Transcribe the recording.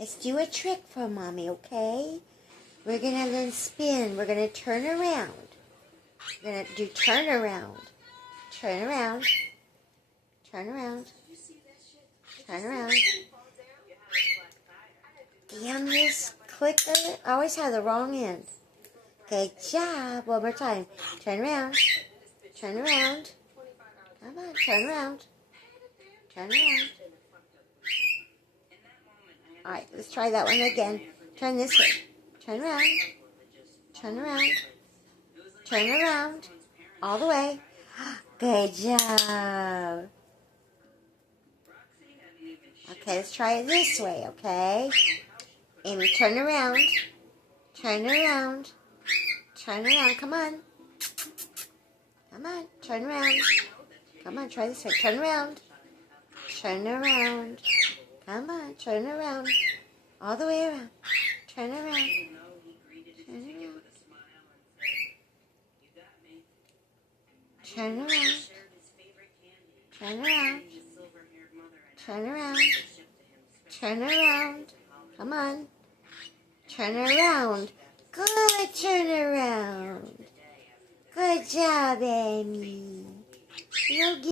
Let's do a trick for Mommy, okay? We're going to then spin. We're going to turn around. We're going to do turn around. Turn around. Turn around. Turn around. Damn this clicker. I always have the wrong end. Good job. One more time. Turn around. Turn around. Come on, turn around. Turn around. Alright, let's try that one again. Turn this way. Turn around. Turn around. Turn around. All the way. Good job. Okay, let's try it this way, okay? Amy, turn around. Turn around. Turn around. Come on. Come on. Turn around. Come on, try this way. Turn around. Turn around. Come on, turn around. All the way around. Turn around. Turn around. Turn around. Turn around. Turn around. Turn around. Come on. Turn around. Good, turn around. Good job, Amy. You'll